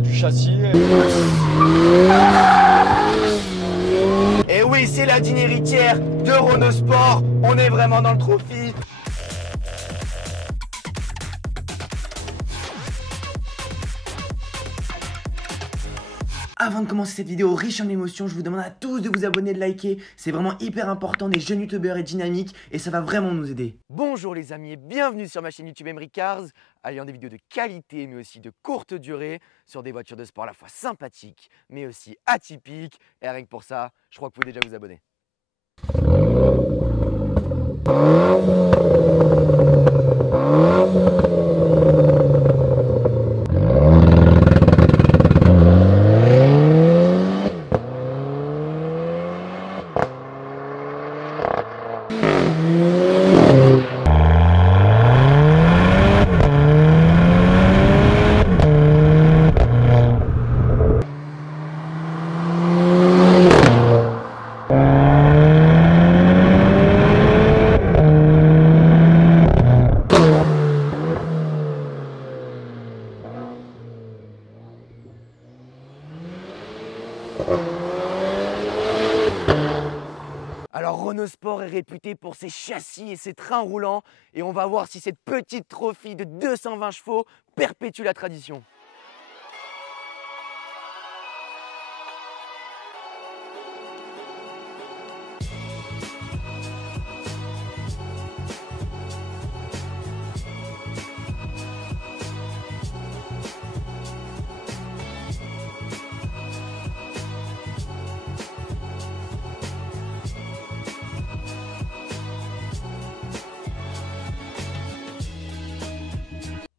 du châssis. Et oui, c'est la dîner héritière de Renault Sport. On est vraiment dans le trophy. Avant de commencer cette vidéo riche en émotions, je vous demande à tous de vous abonner, de liker. C'est vraiment hyper important, des jeunes youtubeurs et dynamiques et ça va vraiment nous aider. Bonjour les amis et bienvenue sur ma chaîne YouTube Emery Cars, alliant des vidéos de qualité mais aussi de courte durée sur des voitures de sport à la fois sympathiques mais aussi atypiques. Et rien que pour ça, je crois que vous pouvez déjà vous abonner. Alors Renault Sport est réputé pour ses châssis et ses trains roulants et on va voir si cette petite trophy de 220 chevaux perpétue la tradition.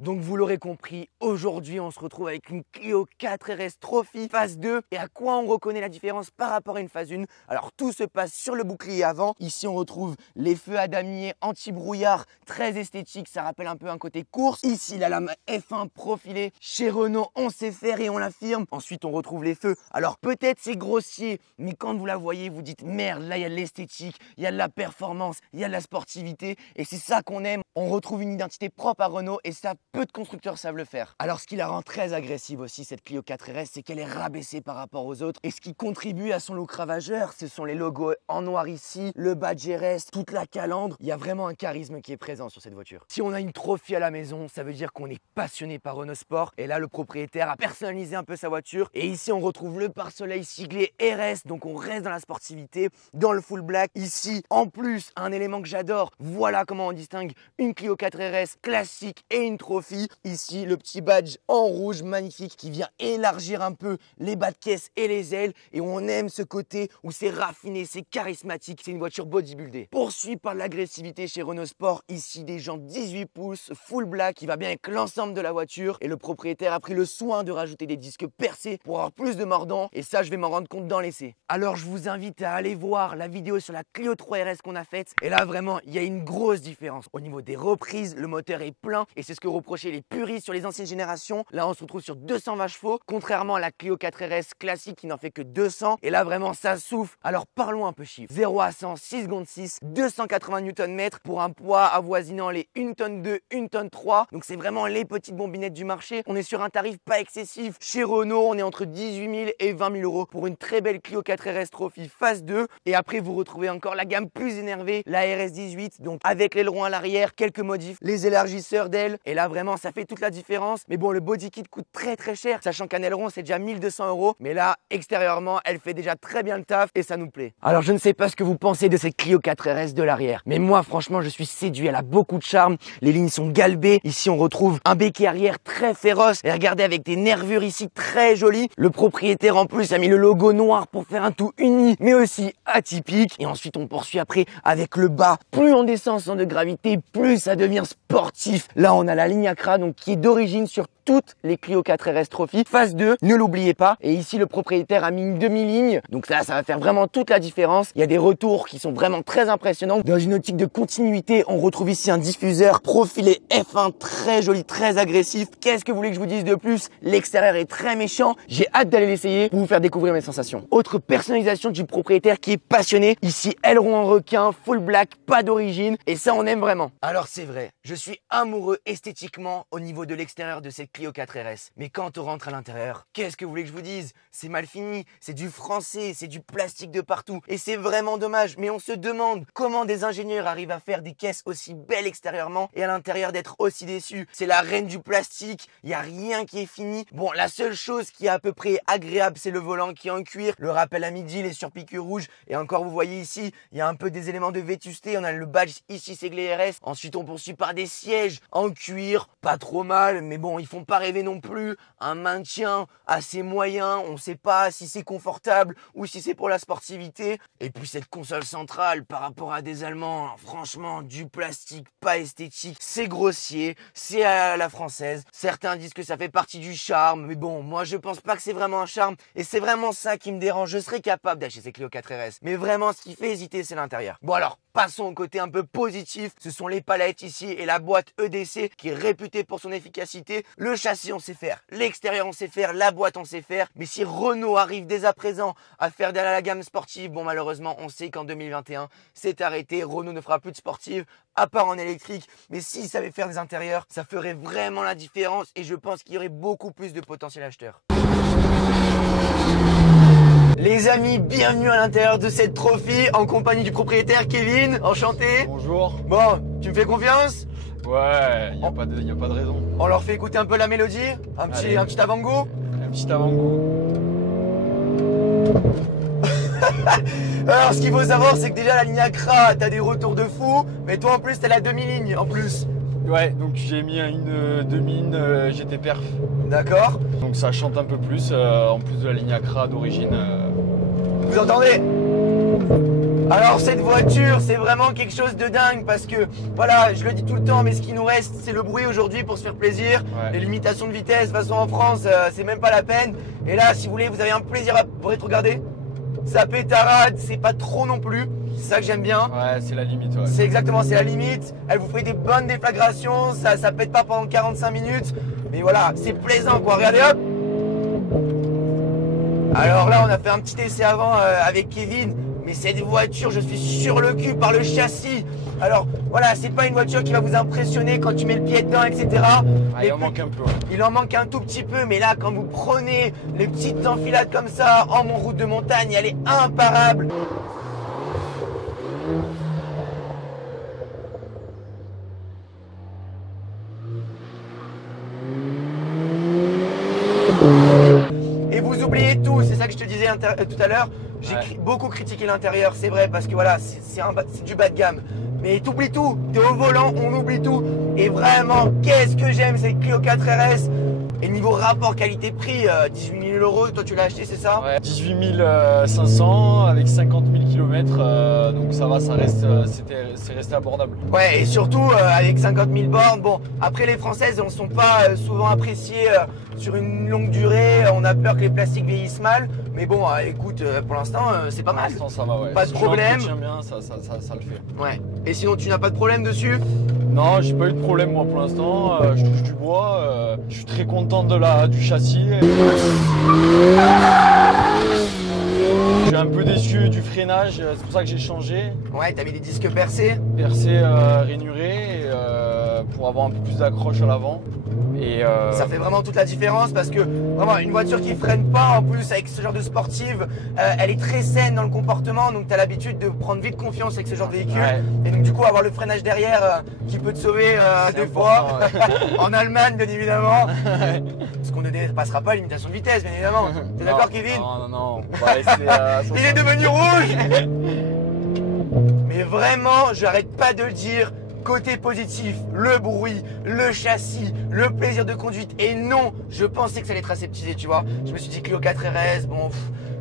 Donc vous l'aurez compris, aujourd'hui on se retrouve avec une Clio 4 RS Trophy phase 2. Et à quoi on reconnaît la différence par rapport à une phase 1? Alors tout se passe sur le bouclier avant. Ici on retrouve les feux à damier anti-brouillard, très esthétique, ça rappelle un peu un côté course. Ici la lame F1 profilée. Chez Renault on sait faire et on l'affirme. Ensuite on retrouve les feux. Alors peut-être c'est grossier, mais quand vous la voyez vous dites merde, là il y a de l'esthétique, il y a de la performance, il y a de la sportivité. Et c'est ça qu'on aime. On retrouve une identité propre à Renault et ça, peu de constructeurs savent le faire. Alors ce qui la rend très agressive aussi cette Clio 4 RS, c'est qu'elle est rabaissée par rapport aux autres. Et ce qui contribue à son look ravageur, ce sont les logos en noir ici, le badge RS, toute la calandre. Il y a vraiment un charisme qui est présent sur cette voiture. Si on a une trophy à la maison, ça veut dire qu'on est passionné par Renault Sport. Et là le propriétaire a personnalisé un peu sa voiture. Et ici on retrouve le pare-soleil siglé RS, donc on reste dans la sportivité, dans le full black. Ici en plus un élément que j'adore, voilà comment on distingue une Clio 4 RS classique et une trophy. Ici, le petit badge en rouge magnifique qui vient élargir un peu les bas de caisse et les ailes. Et on aime ce côté où c'est raffiné, c'est charismatique. C'est une voiture bodybuildée. Poursuivi par l'agressivité chez Renault Sport. Ici, des jantes 18 pouces, full black qui va bien avec l'ensemble de la voiture. Et le propriétaire a pris le soin de rajouter des disques percés pour avoir plus de mordant. Et ça, je vais m'en rendre compte dans l'essai. Alors, je vous invite à aller voir la vidéo sur la Clio 3 RS qu'on a faite. Et là, vraiment, il y a une grosse différence. Au niveau des reprises, le moteur est plein. Et c'est ce que reprochaient les puristes sur les anciennes générations. Là on se retrouve sur 220 chevaux, contrairement à la Clio 4 RS classique qui n'en fait que 200. Et là vraiment ça souffle. Alors parlons un peu chiffres. 0 à 100, 6 secondes 6, 280 Nm pour un poids avoisinant les 1 tonne 2, 1 tonne 3. Donc c'est vraiment les petites bombinettes du marché. On est sur un tarif pas excessif. Chez Renault on est entre 18 000 et 20 000 euros pour une très belle Clio 4 RS Trophy phase 2. Et après vous retrouvez encore la gamme plus énervée, la RS 18, donc avec l'aileron à l'arrière, quelques modifs, les élargisseurs d'ailes. Et là vraiment ça fait toute la différence. Mais bon, le body kit coûte très cher, sachant qu'un aileron c'est déjà 1 200 euros. Mais là, extérieurement, elle fait déjà très bien le taf et ça nous plaît. Alors je ne sais pas ce que vous pensez de cette Clio 4 RS de l'arrière, mais moi franchement je suis séduit, elle a beaucoup de charme. Les lignes sont galbées. Ici on retrouve un béquet arrière très féroce. Et regardez avec des nervures ici très jolies. Le propriétaire en plus a mis le logo noir pour faire un tout uni, mais aussi atypique. Et ensuite on poursuit après avec le bas. Plus on descend sans de gravité, plus ça devient sportif. Là on a la ligne Acra donc qui est d'origine sur toutes les Clio 4 RS Trophy. Phase 2, ne l'oubliez pas. Et ici, le propriétaire a mis une demi-ligne. Donc ça va faire vraiment toute la différence. Il y a des retours qui sont vraiment très impressionnants. Dans une optique de continuité, on retrouve ici un diffuseur profilé F1 très joli, très agressif. Qu'est-ce que vous voulez que je vous dise de plus? L'extérieur est très méchant. J'ai hâte d'aller l'essayer pour vous faire découvrir mes sensations. Autre personnalisation du propriétaire qui est passionné. Ici, aileron en requin, full black, pas d'origine. Et ça, on aime vraiment. Alors, Alors c'est vrai, je suis amoureux esthétiquement au niveau de l'extérieur de cette Clio 4 RS. Mais quand on rentre à l'intérieur, qu'est-ce que vous voulez que je vous dise? C'est mal fini, c'est du français, c'est du plastique de partout. Et c'est vraiment dommage, mais on se demande comment des ingénieurs arrivent à faire des caisses aussi belles extérieurement et à l'intérieur d'être aussi déçus. C'est la reine du plastique, il n'y a rien qui est fini. Bon, la seule chose qui est à peu près agréable, c'est le volant qui est en cuir, le rappel à midi, les surpiqûres rouges. Et encore, vous voyez ici, il y a un peu des éléments de vétusté. On a le badge ici, c'est RS. Ensuite, on poursuit par des sièges en cuir, pas trop mal, mais bon, ils font pas rêver non plus. Un maintien assez moyen, on sait pas si c'est confortable ou si c'est pour la sportivité. Et puis cette console centrale par rapport à des Allemands, franchement, du plastique pas esthétique, c'est grossier, c'est à la française. Certains disent que ça fait partie du charme, mais bon, moi je pense pas que c'est vraiment un charme et c'est vraiment ça qui me dérange. Je serais capable d'acheter ces Clio 4 RS, mais vraiment ce qui fait hésiter, c'est l'intérieur. Bon alors, passons au côté un peu positif. Ce sont les palettes ici et la boîte EDC qui est réputée pour son efficacité. Le châssis on sait faire, l'extérieur on sait faire, la boîte on sait faire. Mais si Renault arrive dès à présent à faire de la gamme sportive, bon malheureusement on sait qu'en 2021 c'est arrêté. Renault ne fera plus de sportive à part en électrique. Mais s'ils savaient faire des intérieurs, ça ferait vraiment la différence et je pense qu'il y aurait beaucoup plus de potentiel acheteurs. Les amis, bienvenue à l'intérieur de cette Trophy en compagnie du propriétaire Kevin. Enchanté. Bonjour. Bon, tu me fais confiance? Ouais, il n'y a pas de raison. On leur fait écouter un peu la mélodie? Un petit avant-goût? Un petit avant-goût. Alors, ce qu'il faut savoir, c'est que déjà la ligne Acra, t'as des retours de fou, mais toi en plus, t'as la demi-ligne en plus. Ouais, donc j'ai mis une demi-ligne GT Perf. D'accord. Donc ça chante un peu plus, en plus de la ligne Acra d'origine. Vous entendez? Alors cette voiture, c'est vraiment quelque chose de dingue parce que, voilà, je le dis tout le temps, mais ce qui nous reste, c'est le bruit aujourd'hui pour se faire plaisir. Ouais. Les limitations de vitesse, de toute façon en France, c'est même pas la peine. Et là, si vous voulez, vous avez un plaisir à vous rétrograder. Ça pétarade, c'est pas trop non plus. C'est ça que j'aime bien. Ouais, c'est la limite, ouais. C'est exactement, c'est la limite. Elle vous fait des bonnes déflagrations, ça pète pas pendant 45 minutes. Mais voilà, c'est plaisant quoi. Regardez hop. Alors là, on a fait un petit essai avant avec Kevin. Mais cette voiture, je suis sur le cul par le châssis. Alors voilà, c'est pas une voiture qui va vous impressionner quand tu mets le pied dedans, etc. Ah, il en manque un peu. Ouais. Il en manque un tout petit peu, mais là, quand vous prenez les petites enfilades comme ça en route de montagne, elle est imparable. Et vous oubliez tout, c'est ça que je te disais tout à l'heure. J'ai beaucoup critiqué l'intérieur, c'est vrai, parce que voilà, c'est du bas de gamme. Mais t'oublies tout, t'es au volant, on oublie tout. Et vraiment, qu'est-ce que j'aime cette Clio 4 RS. Et niveau rapport qualité-prix, 18 000 €, toi tu l'as acheté, c'est ça? Ouais, 18 500 avec 50 000 km, donc ça va, c'est resté abordable. Ouais, et surtout avec 50 000 bornes. Bon, après les Françaises ne sont pas souvent appréciées sur une longue durée. On a peur que les plastiques vieillissent mal. Mais bon, écoute, pour l'instant, c'est pas mal. Pour l'instant, ça va, ouais. Pas de problème. Si tu bien, ça le fait. Ouais. Et sinon, tu n'as pas de problème dessus? Non, j'ai pas eu de problème moi pour l'instant. Je touche du bois. Je suis très content du châssis. Je suis un peu déçu du freinage, c'est pour ça que j'ai changé. Ouais, t'as mis des disques percés? Percé, rainuré, pour avoir un peu plus d'accroche à l'avant. Ça fait vraiment toute la différence parce que vraiment une voiture qui freine pas en plus avec ce genre de sportive, elle est très saine dans le comportement, donc tu as l'habitude de prendre vite confiance avec ce genre de véhicule. Ouais. Et donc du coup avoir le freinage derrière qui peut te sauver des fois, ouais. En Allemagne bien évidemment. Parce qu'on ne dépassera pas la limitation de vitesse bien évidemment. T'es d'accord Kevin? Non, on va rester à 60. Il est devenu rouge. Mais vraiment, j'arrête pas de le dire. Côté positif, le bruit, le châssis, le plaisir de conduite. Et non, je pensais que ça allait être aseptisé, tu vois. Je me suis dit Clio 4 RS, bon,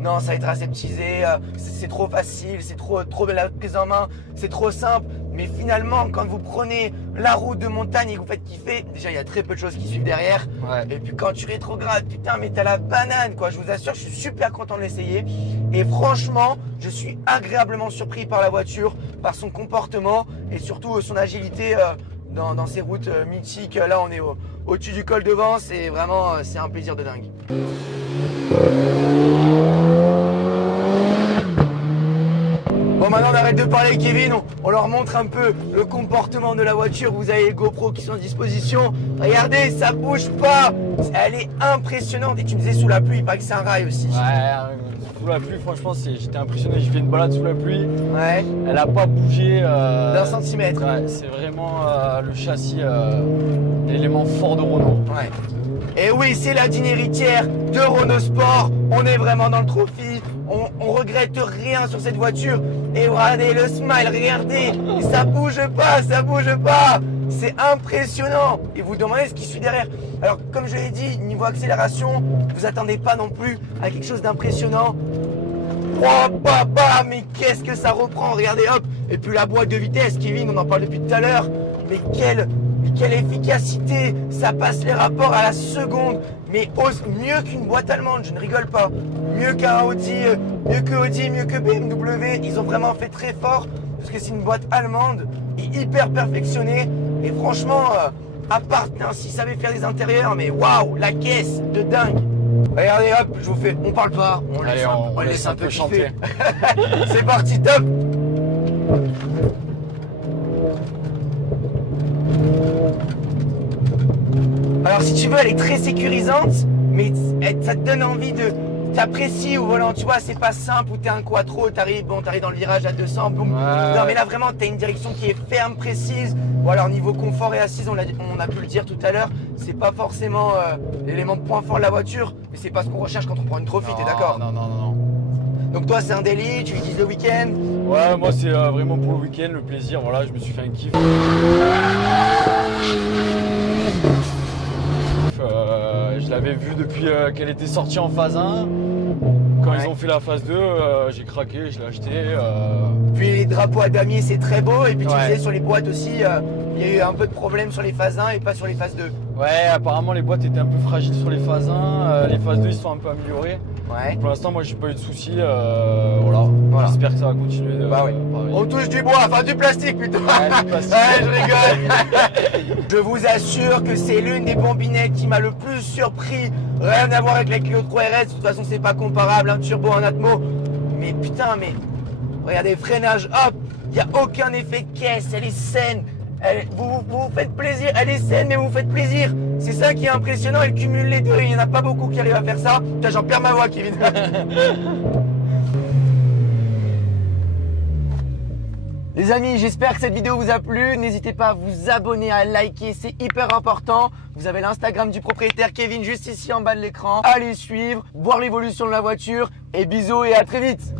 non, ça va être aseptisé, c'est trop facile, c'est trop de la prise en main, c'est trop simple. Mais finalement, quand vous prenez la route de montagne et que vous faites kiffer, déjà il y a très peu de choses qui suivent derrière. Ouais. Et puis quand tu rétrogrades, putain, mais t'as la banane, quoi. Je vous assure, je suis super content de l'essayer. Et franchement, je suis agréablement surpris par la voiture, par son comportement et surtout son agilité dans ces routes mythiques. Là, on est au-dessus du col de Vence et vraiment, c'est un plaisir de dingue. Bon maintenant on arrête de parler Kevin, on leur montre un peu le comportement de la voiture. Vous avez les GoPro qui sont à disposition. Regardez, ça bouge pas. Elle est impressionnante. Et tu me disais sous la pluie, il paraît que c'est un rail aussi. Ouais, sous la pluie, franchement, j'étais impressionné. J'ai fait une balade sous la pluie. Ouais. Elle a pas bougé d'un centimètre. Ouais, c'est vraiment le châssis, l'élément fort de Renault. Ouais. Et oui, c'est la digne héritière de Renault Sport. On est vraiment dans le trophy. On regrette rien sur cette voiture. Et regardez le smile, regardez. Et ça bouge pas, ça bouge pas. C'est impressionnant. Et vous demandez ce qui suit derrière. Alors, comme je l'ai dit, niveau accélération, vous attendez pas non plus à quelque chose d'impressionnant. Oh, papa, mais qu'est-ce que ça reprend. Regardez, hop. Et puis la boîte de vitesse, Kevin, on en parle depuis tout à l'heure. Mais quelle efficacité. Ça passe les rapports à la seconde. Mais mieux qu'une boîte allemande, je ne rigole pas. Mieux qu'un Audi, mieux que BMW. Ils ont vraiment fait très fort parce que c'est une boîte allemande et hyper perfectionnée. Et franchement, à part s'ils savaient faire des intérieurs, mais waouh, la caisse de dingue. Regardez, hop, je vous fais, on parle pas, on laisse un peu chanter. C'est parti, top. Alors si tu veux, elle est très sécurisante, mais ça te donne envie de... T'apprécies au volant, tu vois, c'est pas simple où t'es un quattro, t'arrives dans le virage à 200, boum. Ouais. Non mais là vraiment, t'as une direction qui est ferme, précise. Bon alors niveau confort et assise, on a pu le dire tout à l'heure, c'est pas forcément l'élément de point fort de la voiture, mais c'est pas ce qu'on recherche quand on prend une trophy, t'es d'accord? Non. Donc toi c'est un daily, tu utilises le week-end? Ouais, moi c'est vraiment pour le week-end, le plaisir, voilà, je me suis fait un kiff. Je l'avais vu depuis qu'elle était sortie en phase 1. Quand ils ont fait la phase 2, j'ai craqué, je l'ai acheté. Puis les drapeaux à damier, c'est très beau. Et puis tu disais sur les boîtes aussi, il y a eu un peu de problème sur les phases 1 et pas sur les phases 2. Ouais, apparemment les boîtes étaient un peu fragiles sur les phases 1. Les phases 2 ils sont un peu améliorés. Ouais. Pour l'instant, moi j'ai pas eu de soucis. Voilà. J'espère que ça va continuer. On touche du bois, enfin du plastique plutôt. Ouais, du plastique. Ouais, je rigole. Je vous assure que c'est l'une des bombinettes qui m'a le plus surpris. Rien à voir avec la Clio 3 RS. De toute façon, c'est pas comparable. Un turbo, un Atmo. Mais putain, mais regardez, freinage, hop. Il n'y a aucun effet de caisse. Elle est saine. Vous vous faites plaisir. Elle est saine, mais vous vous faites plaisir. C'est ça qui est impressionnant. Elle cumule les deux. Il n'y en a pas beaucoup qui arrivent à faire ça. Putain, j'en perds ma voix, Kevin. Les amis, j'espère que cette vidéo vous a plu. N'hésitez pas à vous abonner, à liker, c'est hyper important. Vous avez l'Instagram du propriétaire Kevin juste ici en bas de l'écran. Allez suivre, voir l'évolution de la voiture. Et bisous et à très vite.